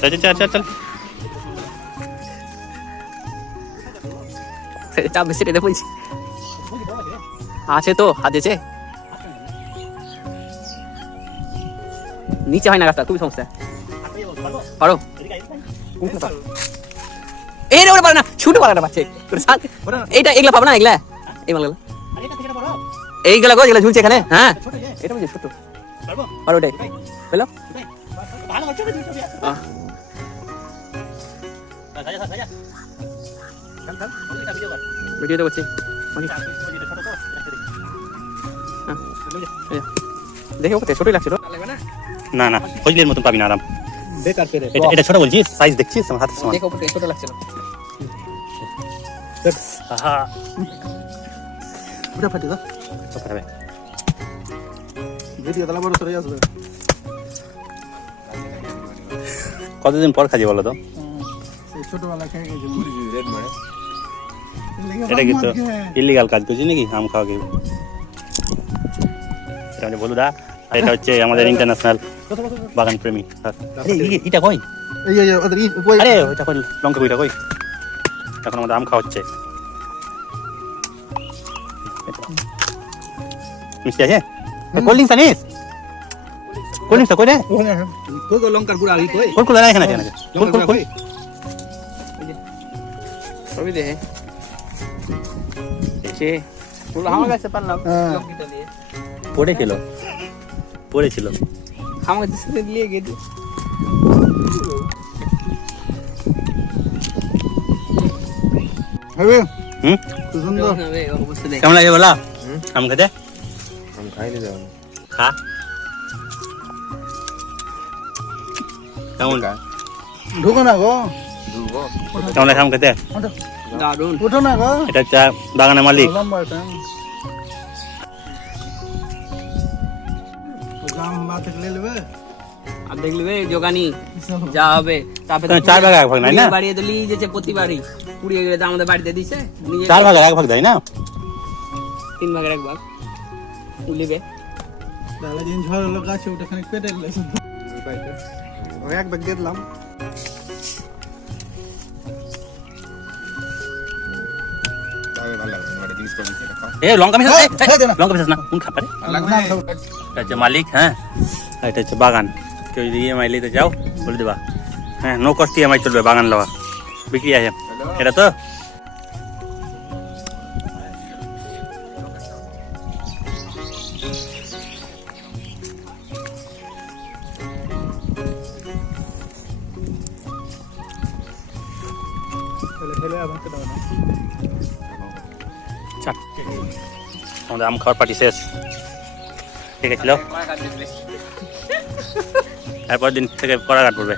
চল চল চল চল চাপ বেশি রেখে বলছি আছে তো হাতেছে নিচে হয় না গাছটা খুবই সমস্যা পারো এই রে ওরা পারে না ছুটে পারে না বাচ্চা এইটা এগুলা পাবো না এগুলা এই মালগুলা এইগুলা গো যেগুলা ঝুলছে এখানে হ্যাঁ এটা বুঝি ছোট পারো ওটাই পেলো ভিডিওতে করছি দেখে ওকে ছোটই লাগছে না না ফজলির মতন পাবি না আরাম বেকার করে এটা ছোট বলছিস সাইজ দেখছিস আমার হাতের সমান দেখো ওকে ছোট লাগছে না আহা ওটা ফাটি দাও চপাবে ভিডিও তাহলে বড় সরে আসবে কতদিন পর খাজি বলো তো সেই ছোটবেলা খেয়ে গেছে রেড মারে এটা কি তো ইলিগাল কাজ করছিস নাকি আম খাওয়া কি এটা মানে বলুদা আর এটা হচ্ছে আমাদের ইন্টারন্যাশনাল বাগান প্রেমী এটা কই এই এই ওদের কই আরে ওইটা কই লঙ্কা কইটা কই এখন আমাদের আম খাওয়া হচ্ছে মিষ্টি আছে cold drinks Anis cold drinks কই রে কই গো লঙ্কার গুড়া আই কই কোন কোন না এখানে এখানে কোন কোন কই সবই দেখে এসে পুরো আমার কাছে পারলাম লঙ্কিটা দিয়ে পড়েছিল আমার কাছে দিয়ে গেছে হবে হুম তো সুন্দর অবস্থা দেখ কেমন লাগে বলা আম খেতে আম খাইলে যাও খা কেমন ঢুকো না গো কেমন লাগে আম খেতে দারুন উঠো না গো এটা হচ্ছে বাগানের মালিক লম্বা টাইম জাম বাতে ले लेबे আর দেখলি জোগানি যা হবে তারপরে তো চার ভাগে এক ভাগ নাই না বাড়িয়ে দিলি যে প্রতিবারই পুড়িয়ে গেলে তো আমাদের বাড়িতে দিছে চার ভাগে এক ভাগ দেয় না 3 ভাগের 1 ভাগ উলিবে তাহলে দিন ঝড় হলো গাছে ওটা খানিক পেটে গেছে ও এক ব্যাগ দিয়ে দিলাম এ লঙ্কা মিশাস লঙ্কা মিশাস না কোন খাপারে এটা হচ্ছে মালিক হ্যাঁ এটা হচ্ছে বাগান কেউ যদি ইএমআই নিতে যাও বলে দেবা হ্যাঁ নো কস্ট ইএমআই চলবে বাগান লওয়া বিক্রি আছে এটা তো ফেলে আমাকে দাও না আমাদের আম খাওয়ার পার্টি শেষ ঠিক আছে এরপর দিন থেকে কড়া কাট পড়বে